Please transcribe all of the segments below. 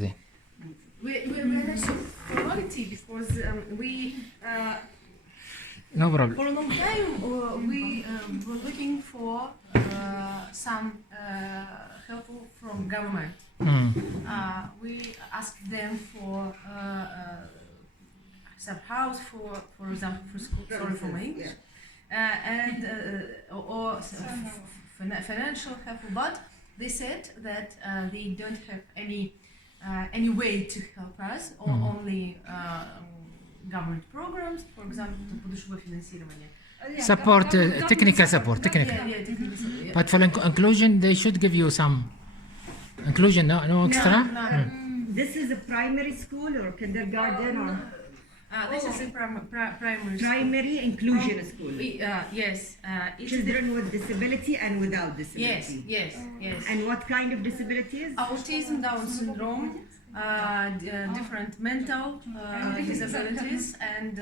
زين. We're also quality because we No problem. for a long time we were looking for some help from government. We asked them for some house for example for school. Sorry for my English. And or financial help, but they said that they don't have any way to help us, or only government programs, for example, подушевое финансирование. Support, technical support, technical. Yeah, technical support. Yeah. But for inclusion, they should give you some inclusion. No extra. No. This is a primary school or kindergarten or This is a primary school. primary inclusion school. Yes. It is Children with disability and without disability. Yes. And what kind of disabilities? Autism, Down syndrome, different mental disabilities, and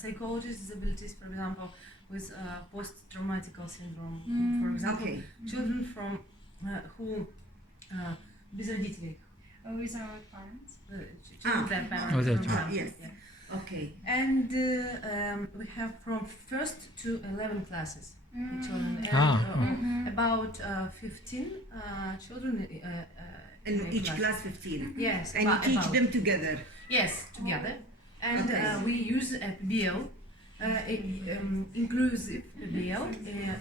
psychological disabilities, for example, with post-traumatic syndrome. For example, Okay. children from who без родителей. Without parents. Children without parents. Without for example, Yes. yeah. Okay. And we have from 1st to 11th classes children, and about 15 children In each class 15. Yes, And you teach them together. Yes, together. And Okay. we use a PBL, inclusive PBL,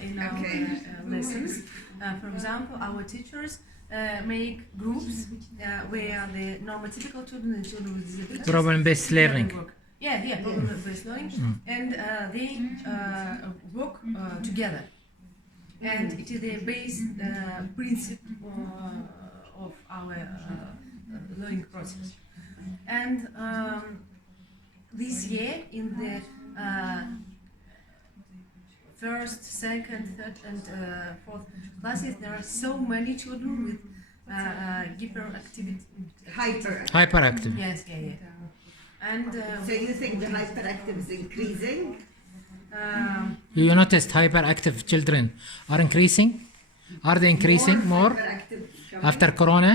in our Okay. lessons. For example, our teachers make groups where the normotypical children and children with disabilities Problem-based learning. work. Yeah, problem-based learning, and they work together. And it is the base principle of our learning process. And this year, in the first, second, third, and fourth classes, there are so many children with hyperactivity. Hyperactive. Yes, yeah. And So you think the hyperactive is increasing? You noticed hyperactive children are increasing? Are they increasing more Hyperactive coming? after Corona?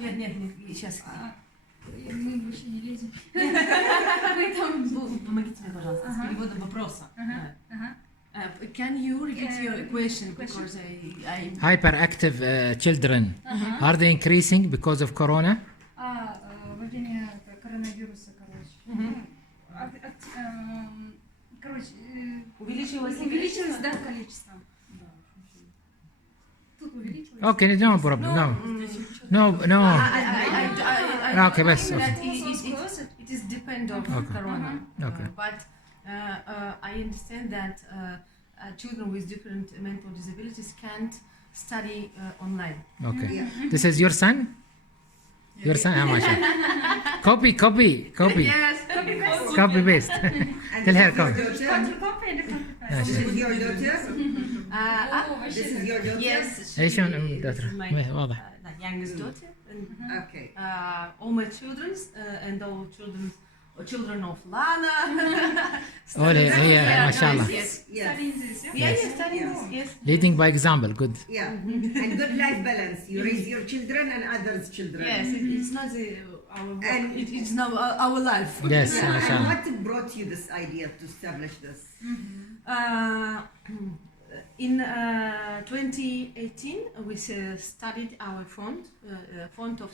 Нет, сейчас. Мы больше не лезем. Помогите мне, пожалуйста, с переводом вопроса. Can you repeat your question? Because I Hyperactive children, are they increasing because of Corona? Во время коронавируса, увеличилось, да, количество. Тут увеличилось. Okay, no problem. No. Okay, best. that it is depend of Corona. Okay. But I understand that children with different mental disabilities can't study online. Okay. Yeah. This is your son? Your son? Masha. Copy. Yes. Copy paste. Tell her copy. This is your daughter? This is your daughter? Yes. ايش This daughter? is my واضح. youngest daughter. And, Okay. all my children and all children of Lana. هي ما شاء الله. Yes. Yes. Yes, studying this, yes. Leading by example. Good. Yeah. And good life balance. You raise your children and others' children. Yes, it's not our work. And- It's now our life. Yes, Yeah. ما شاء And الله. what brought you this idea to establish this? In 2018, we studied our fund of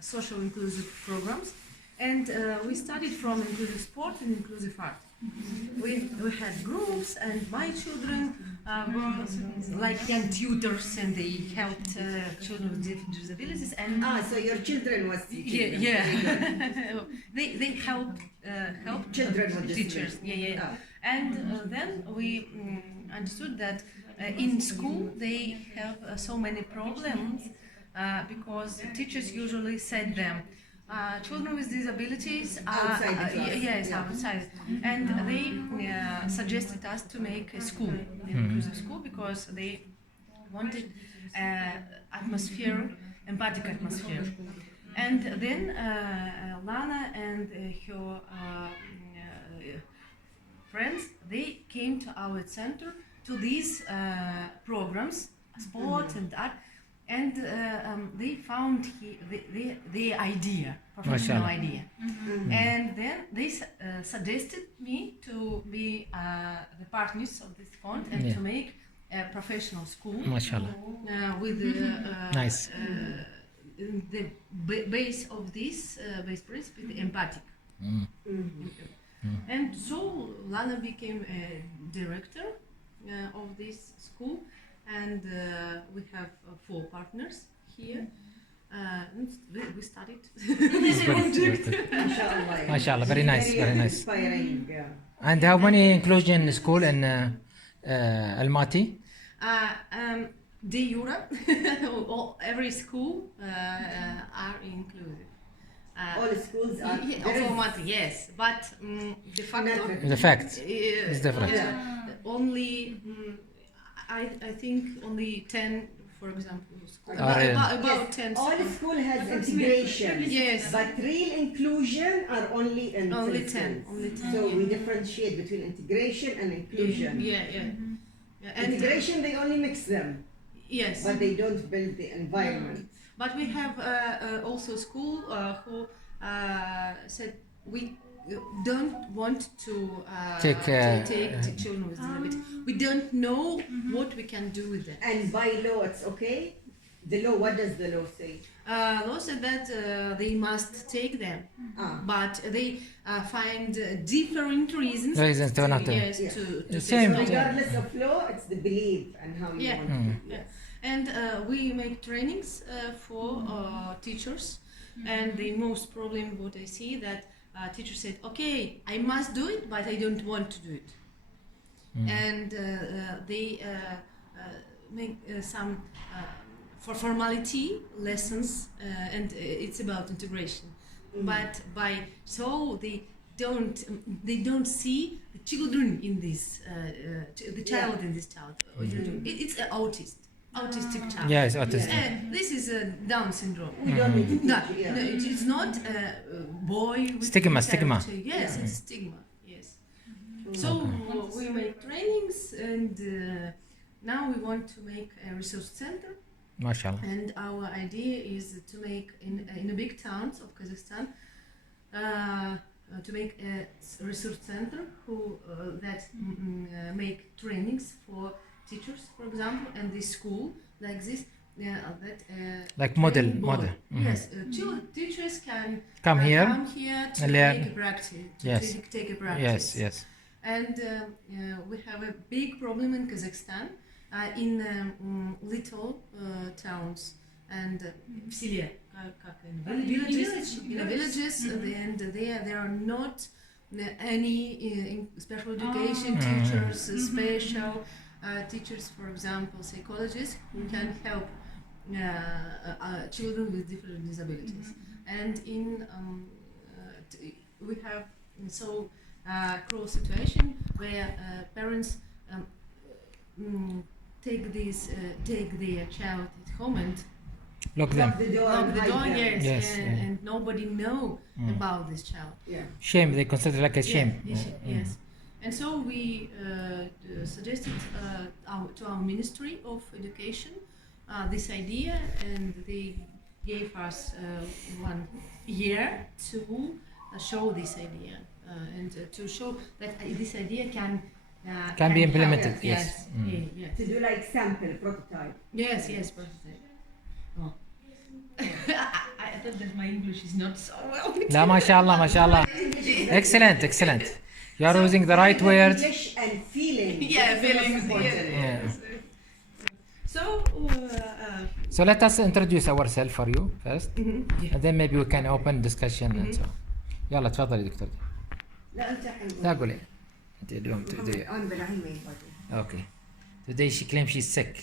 social inclusive programs, and we studied from inclusive sport and inclusive art. We had groups, and my children were like young tutors, and they helped children with different disabilities. And So your children was teaching them. yeah, Very good. they helped Children with teachers. disabilities. Yeah. Oh. And then we understood that in school they have so many problems because teachers usually said them. Children with disabilities are Outside the class. yes, Yeah. outside, and they suggested us to make a school, an inclusive school, because they wanted empathic atmosphere. And then Lana and her friends, they came to our center to these programs, sport and art, and they found the idea, professional Mashallah. idea, and then they suggested me to be the partners of this fund and Yeah. to make a professional school MashaAllah. with Nice. the base of this base principle, empathic. And so Lana became a director of this school, and we have 4 partners here. And we started this project. Mashallah. MashaAllah, very nice, very nice. Inspiring. Yeah. And how many inclusion school in Almaty? De jure, every school are included. All schools are. Yeah, there is- automatic, yes, but de facto The fact is different. only I think only 10, for example, schools. Are, about Yes, 10 all schools. school has integration. Yes. But real inclusion are only in Only 10, schools. only 10, So yeah. we differentiate between integration and inclusion. Yeah. Yeah, and Integration, they only mix them, yes, but they don't build the environment. but we have also school who said we don't want to Take, take the children with disability. We don't know what we can do with them. And by law, it's okay. The law, what does the law say? Law said that they must take them, but they find different reasons. Reasons to not to. Yes, Yeah. to Same. take them. Regardless of law, it's the belief and how you Yeah. want to do it. Yeah. And we make trainings for teachers, and the most problem what I see that teachers said, okay, I must do it, but I don't want to do it, and they make some for formality lessons, and it's about integration, but they don't see the children in this the child in this child. It's an autistic child. Yes, autistic. And this is a Down syndrome. We don't need to No, teach, yeah. no, it is not a boy with Stigma, disability. stigma. Yes, it's stigma. Yes. So we make trainings, and now we want to make a resource center. MashaAllah. And our idea is to make in the big towns of Kazakhstan, to make a resource center who that make trainings for teachers, for example, and this school like this. Like model. training board. Mhm. Yes, teachers can Come here. come here to and learn. take a practice. Yes. Take a practice. Yes. And we have a big problem in Kazakhstan, in little towns and villages. Villages, and there are not any special education teachers, special teachers, for example, psychologists who can help children with different disabilities. And in we have cruel situation where parents take their child at home and Lock them. Lock the door. lock and the hide door, them. yes, Yes, and nobody know about this child. Yeah. Shame. They consider it like a shame. Yes. And so we suggested to our Ministry of Education this idea, and they gave us 1 year to show this idea and to show that this idea can Be help. implemented. Yes. Yes. To do like sample prototype. Yes. Prototype. Oh. I thought that my English is not so well. لا ما شاء الله. Excellent. You are using the right words. English and feeling. Yeah, That's the most feelings. important. Yeah. So, So let us introduce ourselves for you first, and then maybe we can open discussion and so on. يلا تفضلي دكتور. لا انت حلو. لا قولي. انت اليوم today. I'm Ibrahim. Okay. Today she claims she's sick.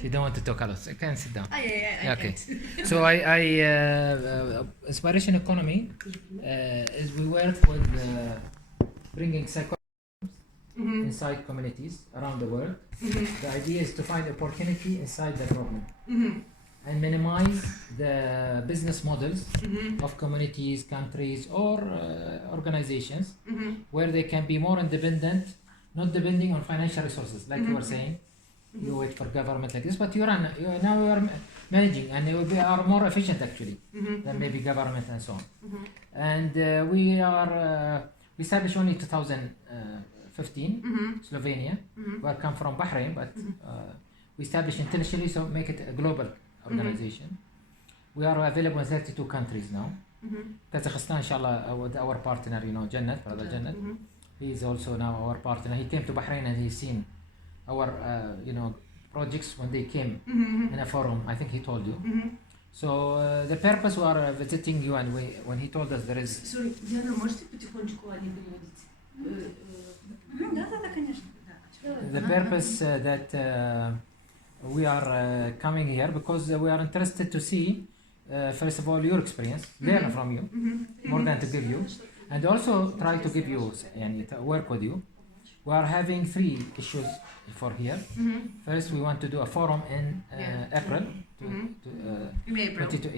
She don't want to talk a lot. I can sit down. I Okay. can't. So inspiration economy is we work with bringing psychology inside communities around the world. The idea is to find opportunity inside the problem and minimize the business models of communities, countries, or organizations where they can be more independent, not depending on financial resources, like you were saying. You wait for government like this, but now you are managing, and we are more efficient actually than maybe government and so on. And we established only 2015, Slovenia. We come from Bahrain, but we established internationally, so make it a global organization. We are available in 32 countries now. Kazakhstan, inshallah, with our partner, Jannat, brother Jannat. He is also now our partner. He came to Bahrain and he's seen our projects when they came in a forum. I think he told you. So the purpose we are visiting you, and when he told us there is. Sorry, Diana, можете потихонечку они переводить? Да, конечно. The purpose that we are coming here because we are interested to see, first of all, your experience, learn from you, more than to give you, and also try to give you and work with you. We are having 3 issues for here. First, we want to do a forum in April. April. 22.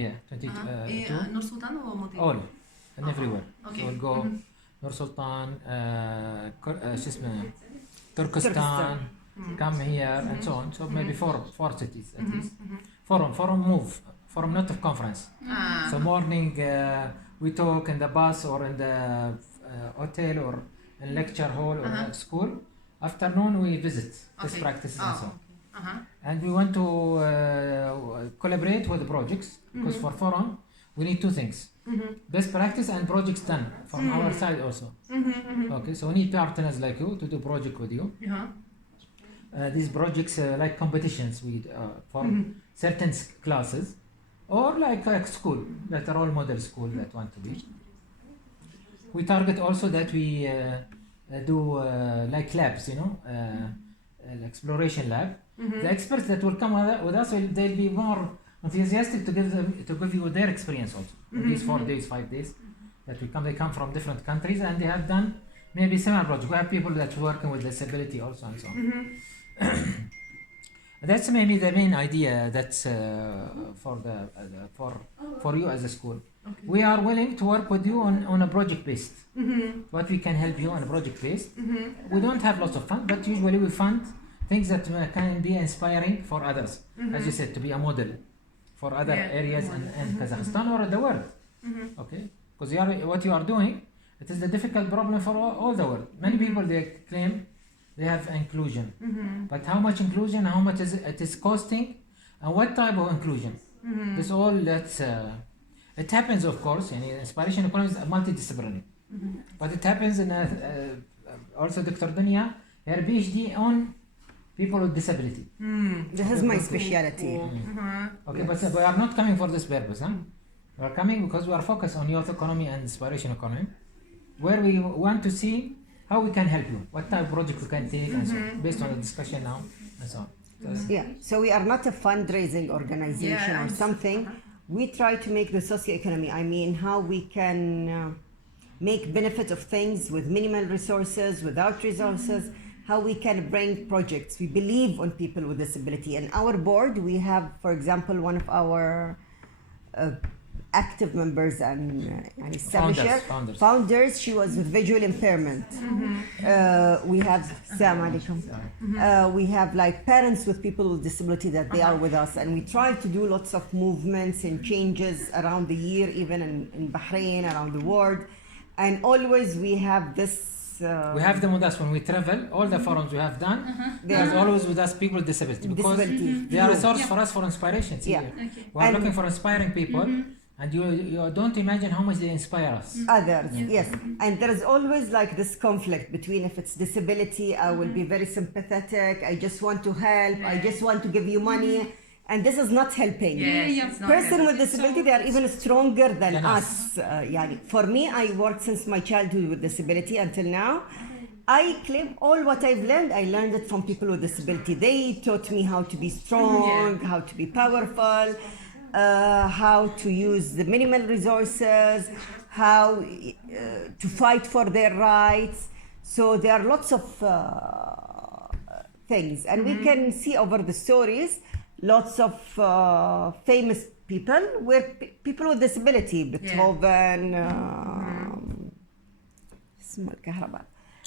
Nur Sultan or Almaty? All and everywhere. Okay. So we'll go Nur Sultan, Turkestan, come here and so on. So maybe 4 cities at least. Forum, not of conference. So morning we talk in the bus or in the hotel or in lecture hall or school. Afternoon we visit best practices and so on. And we want to collaborate with the projects because for forum we need 2 things: best practice and projects done from our side also. Okay, so we need partners like you to do project with you. These projects like competitions we for certain classes, or like a school, like a role model school that want to be. We target also that we do like labs, exploration lab. The experts that will come with us, they'll be more enthusiastic to give you their experience also. These 4 days, 5 days that they come from different countries and they have done maybe similar projects. We have people that working with disability also and so on. That's maybe the main idea. That's for you as a school. Okay. We are willing to work with you on a project based. What we can help you on a project based. We don't have lots of fund, but usually we fund things that can be inspiring for others. As you said, to be a model for other areas in Kazakhstan or the world. Okay, because what you are doing, it is the difficult problem for all the world. Many people they claim they have inclusion, but how much inclusion, how much it is costing, and what type of inclusion? This all it happens, of course. Inspiration economy is multidisciplinary, but it happens in also Dr. Dunya, her PhD on people with disability. This is my specialty. Okay, but we are not coming for this purpose. We are coming because we are focused on youth economy and inspiration economy, where we want to see how we can help you, what type of project we can take, and so on, based on the discussion now, and so on. So we are not a fundraising organization or something. We try to make the socio-economy, how we can make benefit of things with minimal resources, without resources, how we can bring projects. We believe on people with disability. And our board, we have, for example, one of our active members and founders, she was with visual impairment. We have we have like parents with people with disability that they are with us, and we try to do lots of movements and changes around the year, even in Bahrain, around the world, and always we have this we have them with us when we travel. All the forums we have done, there's always with us people with disability, because they are a source for us for inspiration. We are looking for inspiring people. And you don't imagine how much they inspire us. Others, yes. And there is always like this conflict between, if it's disability, I will be very sympathetic, I just want to help, I just want to give you money. And this is not helping. Person with disability, they are even stronger than us. For me, I worked since my childhood with disability until now. I claim all what I've learned, I learned it from people with disability. They taught me how to be strong, how to be powerful, how to use the minimal resources, how to fight for their rights. So there are lots of things, and we can see over the stories lots of famous people were people with disability. Beethoven,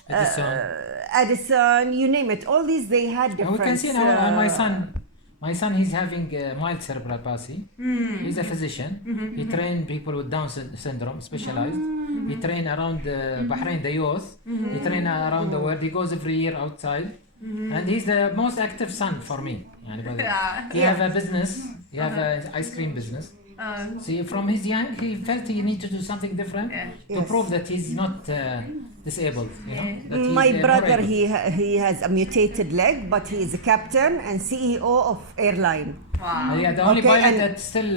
Edison, you name it. All these, they had And different. we can see now my son, he's having mild cerebral palsy. He's a physician. He trained people with Down syndrome, specialized. He trained around Bahrain, the youth. He trained around the world. He goes every year outside. And he's the most active son for me. He have a business. He have an ice cream business. See, from his young, he felt he need to do something different to prove that he's not disabled. You know? That he's, My more brother, able. he has a mutated leg, but he is a captain and CEO of airline. Wow. Yeah, the only Okay, pilot and that still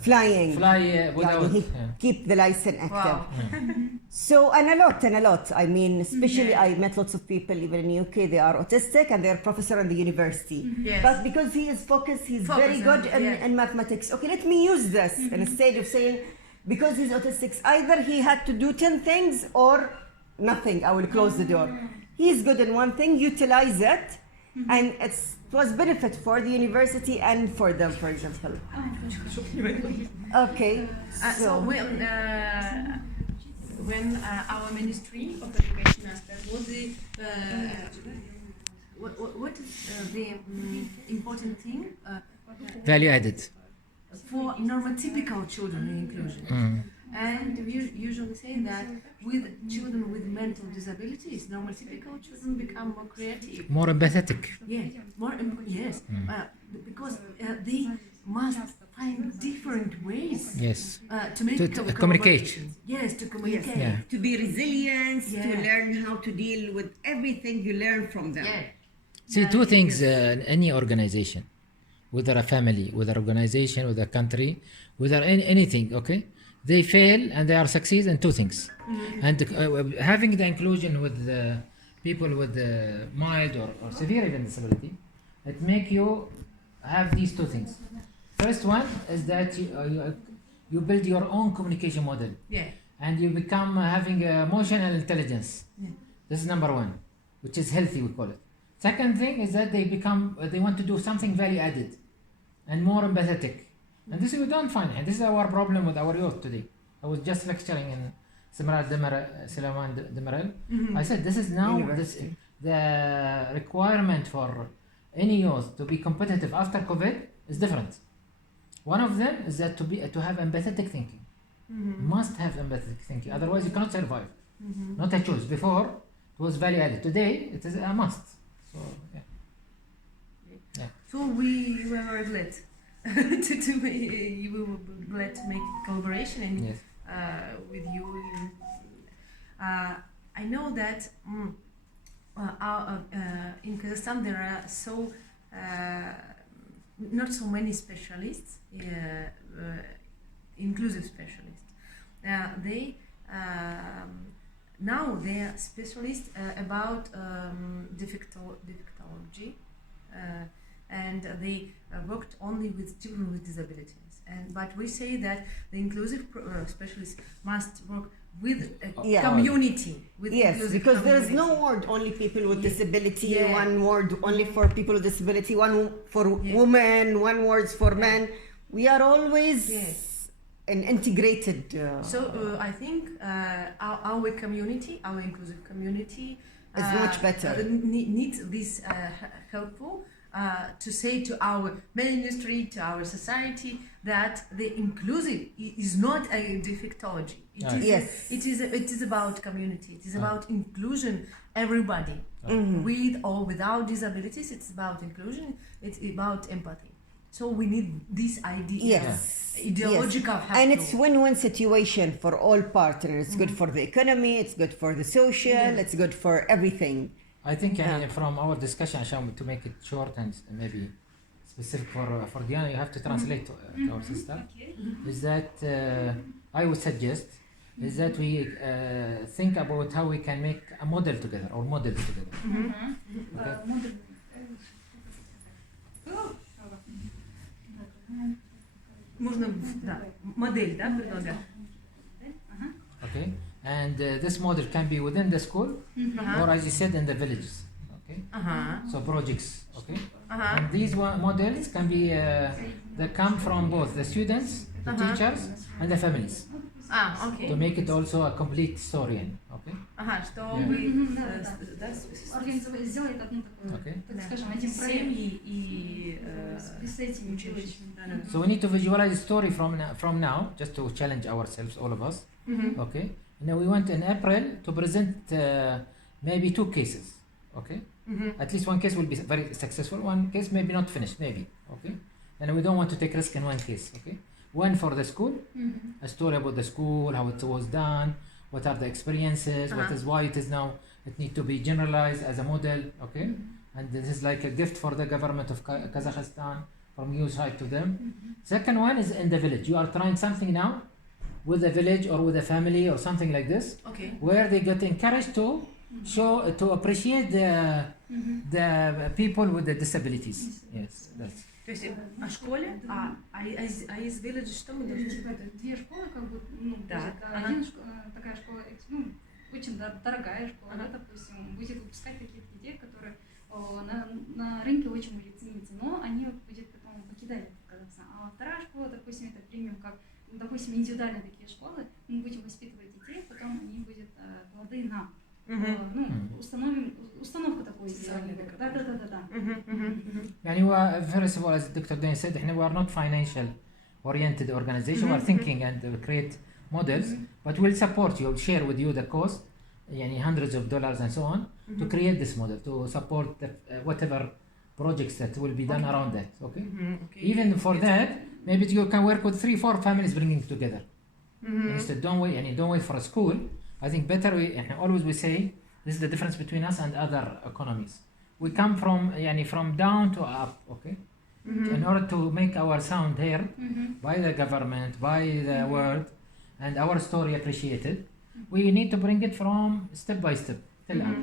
Flying. fly without. يعني he keep the license active. Wow. So, and a lot. I mean, especially I met lots of people, even in UK, they are autistic and they're professor in the university. Yes. But because he is focused, he's very Focused, good yeah. in mathematics. Okay, let me use this instead of saying, because he's autistic, either he had to do 10 things or nothing, I will close the door. He's good in one thing, utilize it, and it was benefit for the university and for them, for example. Okay, So when our Ministry of Education asked us what is the important thing Value added. for normotypical children in inclusion. And we usually say that with children with mental disabilities, normotypical children become more creative. More empathetic. Yes, yes, because they must find different ways Yes. to make To communicate. Yes, to communicate. Yeah. to be resilient, Yeah. to learn how to deal with everything you learn from them. Yeah. See, two things in any organization, whether a family, whether organization, whether a country, whether anything, okay? They fail and they are succeed in two things. And having the inclusion with the people with mild or severe even disability, it make you have these two things. First one is that you build your own communication model. Yeah. And you become having emotional intelligence. Yeah. This is number one, which is healthy, we call it. Second thing is that they want to do something value added and more empathetic. And this we don't find, and this is our problem with our youth today. I was just lecturing in Sulaiman Demirel. I said this is now the requirement for any youth to be competitive after COVID is different. One of them is that to have empathetic thinking. Must have empathetic thinking, otherwise you cannot survive. Not a choice. Before it was value added. Today it is a must. So yeah. So we were very glad we were glad to make collaboration and Yes. with you. I know that in Kazakhstan there are not so many specialists, inclusive specialists. Now they are specialists about defectology, and they worked only with children with disabilities. But we say that the inclusive specialists must work with a community. With Yes, because there is no community. word only people with disability, Yeah. one word only for people with disability, one for women, one word for men. We are always an integrated. So I think our community, our inclusive community, is much better. Needs this helpful to say to our ministry, to our society, that the inclusive is not a defectology. It is about community. It is about inclusion. Everybody, with or without disabilities, it's about inclusion. It's about empathy. So we need this idea. Ideological help. And it's win-win situation for all partners. It's good for the economy, it's good for the social, it's good for everything. I think from our discussion, Asham, to make it short and maybe specific for Diana, you have to translate to our sister. Is that I would suggest is that we think about how we can make a model together or models together. Okay? Можно, да, модель, да, предлагать. Okay, and this model can be within the school or, as you said, in the villages. Okay, so projects. Okay, and these models can be they come from both the students, the teachers, and the families. Okay. To make it also a complete story. Okay. Ага, что Yeah. вы да, Сделает одну такую, Okay. так скажем, один проект семьи и с этими училища. делать. So we need to visualize the story from now, just to challenge ourselves, all of us. Мгм. Okay. Now we want in April to present maybe 2 cases. Okay. Мгм. At least one case will be very successful. One case maybe not finished, maybe. Okay. And we don't want to take risk in one case. Okay. One for the school, a story about the school, how it was done, what are the experiences, what is why it is now. It need to be generalized as a model. Okay. And this is like a gift for the government of Kazakhstan from your side to them. Second one is in the village. You are trying something now with a village or with a family or something like this, Okay. where they get encouraged to show to appreciate the people with the disabilities. Yes, that's. То есть о школе, из village что мы должны? Типа это две школы, как бы, ну, Да. будет Ага. такая школа, ну, очень дорогая школа, Ага. да, допустим, будет выпускать каких-то детей, которые на рынке очень будет цениться, но они будет потом покидать Казахстан. А вторая школа, допустим, это примем как, ну, допустим, индивидуальные такие школы, мы будем воспитывать детей, потом они будут плоды нам. Ну, установку такую сделаем. Да. يعني هو first of all, as Dr. Dane said, we are not financial oriented organization. We are thinking and create models, but we'll support you, share with you the cost, يعني hundreds of dollars and so on, to create this model, to support the, whatever projects that will be done around that. Okay. Okay. Even for that, maybe you can work with 3-4 families bringing together. Instead, don't wait for a school. I think better always we say this is the difference between us and other economies. We come from down to up, okay? In order to make our sound heard by the government, by the world, and our story appreciated, we need to bring it from step by step till up.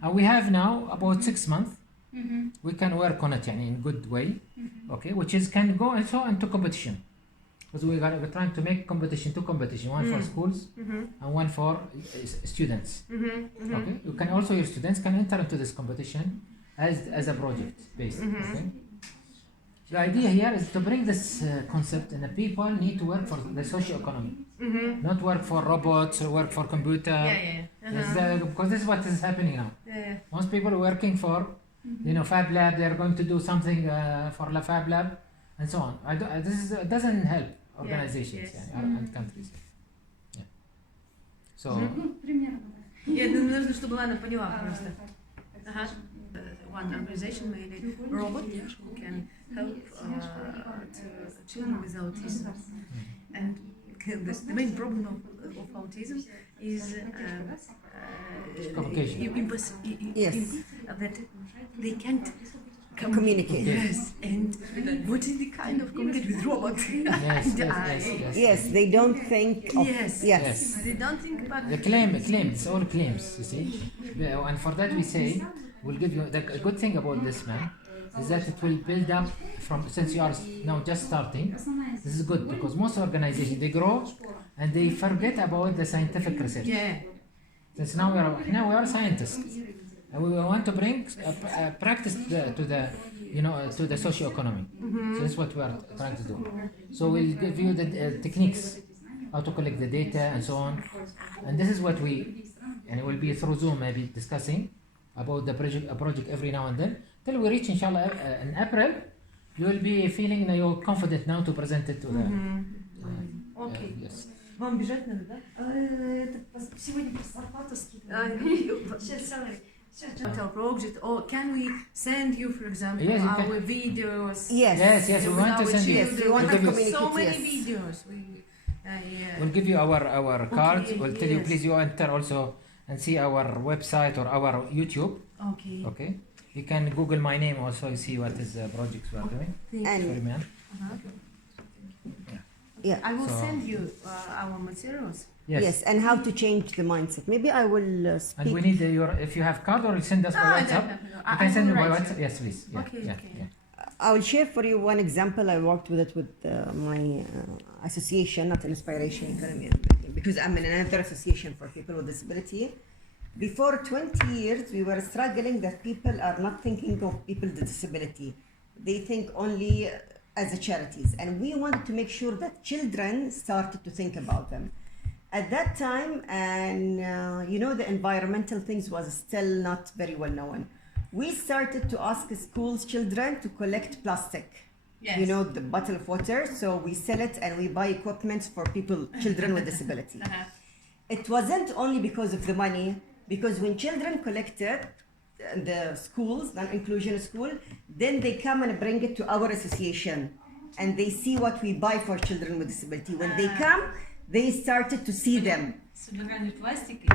And we have now about 6 months. We can work on it in a good way, okay? Which is can go also into competition. Because we're trying to make two competition, one for schools and one for students. Okay, you can also your students can enter into this competition as a project based. Okay, the idea here is to bring this concept, and the people need to work for the socio-economy, not work for robots or work for computer. Because this is what is happening now. Most people are working for Fab Lab. They are going to do something for the Fab Lab. And so on. This doesn't help organizations and countries. Yeah. So. Ну, примерно, да. Нет, нужно, чтобы Лана поняла просто. Ага. One organization made a robot who can help children with autism. And the main problem of autism is that they can't communicate. Yes, and what is the kind of communicate with robot? Yes, they don't think of, yes. They don't think about the claim, it's all claims, you see. And for that we say, we'll give you, the good thing about this man is that it will build up from, since you are now just starting, this is good because most organizations, they grow and they forget about the scientific research. Yeah. Since now we are scientists. And we want to bring practice to the socio-economy. So that's what we are trying to do. So we'll give you the techniques, how to collect the data and so on. And this is what and it will be through Zoom maybe discussing about the project every now and then. Till we reach, inshallah, in April, you will be feeling you're confident now to present it to the... Okay. Yes. Вам бежать надо, да? Сегодня просто зарплату скидывают. Hotel project, or can we send you, for example, our videos? Yes, we want to send you. Yes, we want to communicate. So many videos. We'll give you our cards. We'll tell you, yes. please, you enter also and see our website or our YouTube. Okay. Okay. You can Google my name also and see what is the projects we are doing. Sorry, ma'am. I will send you our materials. Yes. And how to change the mindset. Maybe I will speak. And we need if you have card or send us by WhatsApp. You can send me by WhatsApp. Yes, please. Yeah, Okay. I will share for you one example. I worked with it with my association, not an inspiration economy, because I'm in another association for people with disability. Before 20 years, we were struggling that people are not thinking of people with disability. They think only as a charities. And we wanted to make sure that children started to think about them. At that time, and the environmental things was still not very well known. We started to ask schools children to collect plastic. Yes. The bottle of water. So we sell it and we buy equipment for children with disability. It wasn't only because of the money, because when children collected the schools, non-inclusion school, then they come and bring it to our association and they see what we buy for children with disability. When they come, they started to see them. Собирали пластик и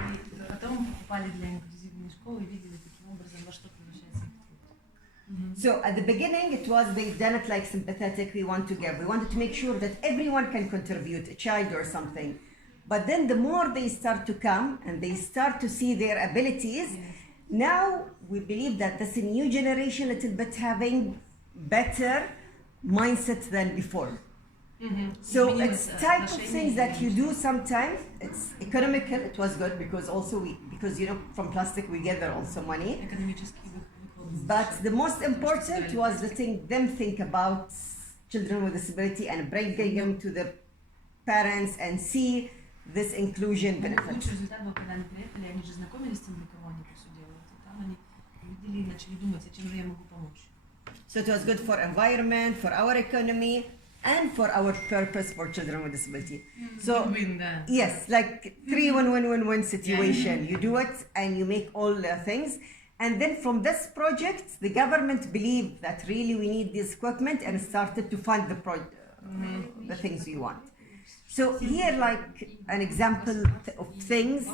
потом покупали для инклюзивной школы и видели таким образом, во что превращается их труд. So at the beginning, it was they done it like sympathetic. We want to give. We wanted to make sure that everyone can contribute, a child or something. But then the more they start to come and they start to see their abilities, now we believe that this new generation little bit having better mindset than before. So it's type of things that you do sometimes. It's economical. It was good because also because from plastic we gather also money. But the most important was them think about children with disability and bringing them to the parents and see this inclusion benefit. Лучший результат был, когда они приехали, они же знакомились с тем, для кого они это все делают. И там они видели и начали думать, чем же я могу помочь. So it was good for environment, for our economy, and for our purpose for children with disability. So yes, like three win-win-win-win situation. You do it and you make all the things. And then from this project, the government believed that really we need this equipment and started to fund the things we want. So here, like an example of things,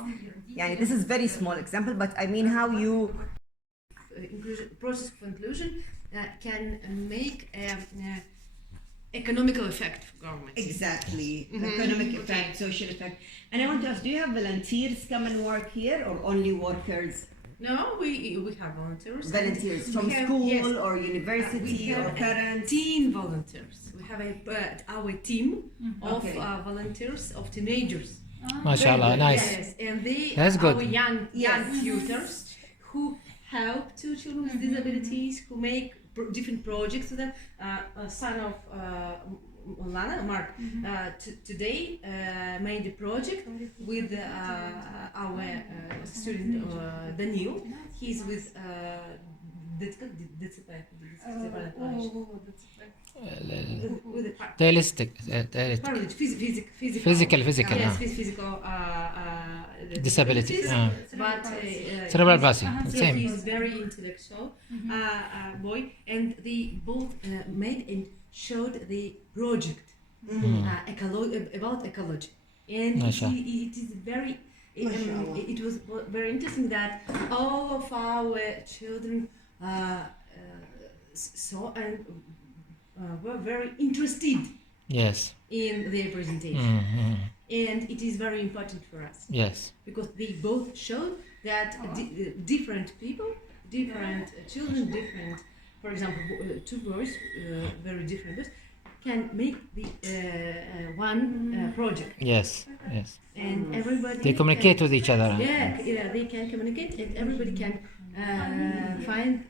this is very small example, but I mean how you process of inclusion can make economical effect for government. Exactly, economic effect, social effect. And I want to ask, do you have volunteers come and work here or only workers? No, we have volunteers. Volunteers from school or university or parents? Teen volunteers. We have our team of volunteers, of teenagers. MashaAllah, nice. Yes, and they That's good. Our young tutors who help to children with disabilities, who make different projects to them. Son of Mark today made a project with our student Daniil. He's with physical disability. But Cerebral palsy, same. He's very intellectual boy, and they both made and showed the project about ecology, and it is very. It was very interesting that all of our children saw and were very interested. Yes. In their presentation, and it is very important for us. Yes. Because they both showed that different people, different children, different. For example, two boys, very different boys, can make the one project. Yes. And everybody. They communicate with each other. Yeah, they can communicate, and everybody can find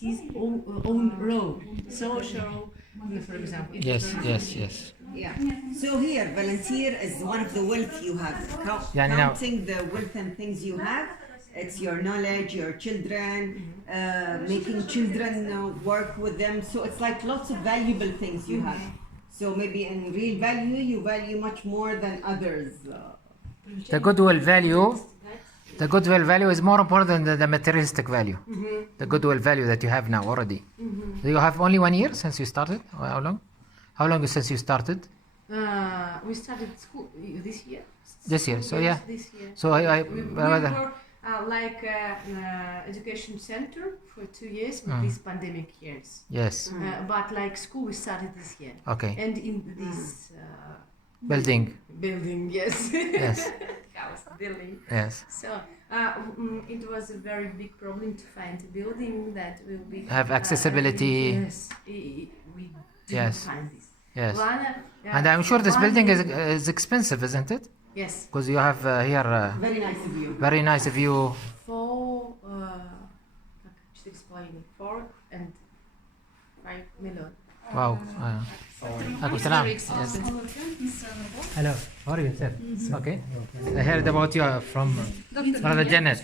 his own role, social, for example. Yes. Yeah. So here, volunteer is one of the wealth you have. Counting the wealth and things you have. It's your knowledge, your children, making children work with them. So it's like lots of valuable things you have. So maybe in real value, you value much more than others. The goodwill value is more important than the materialistic value. The goodwill value that you have now already. Do you have only 1 year since you started? Or how long? How long since you started? We started school this year. This year, so yeah. This year. So we were like education center for 2 years, but these pandemic years. Yes. But like school, we started this year. Okay. And in this building, yes. Yes. House building. Yes. So it was a very big problem to find a building that will be have accessibility. Yes. We didn't find this. Yes. And I'm sure this building is expensive, isn't it? Yes. Because you have here very nice view. Very nice view. 4 and 5 million. Wow. Alaikum salam. Yes. Hello. How are you, sir? Okay. I heard about you from Brother Janet.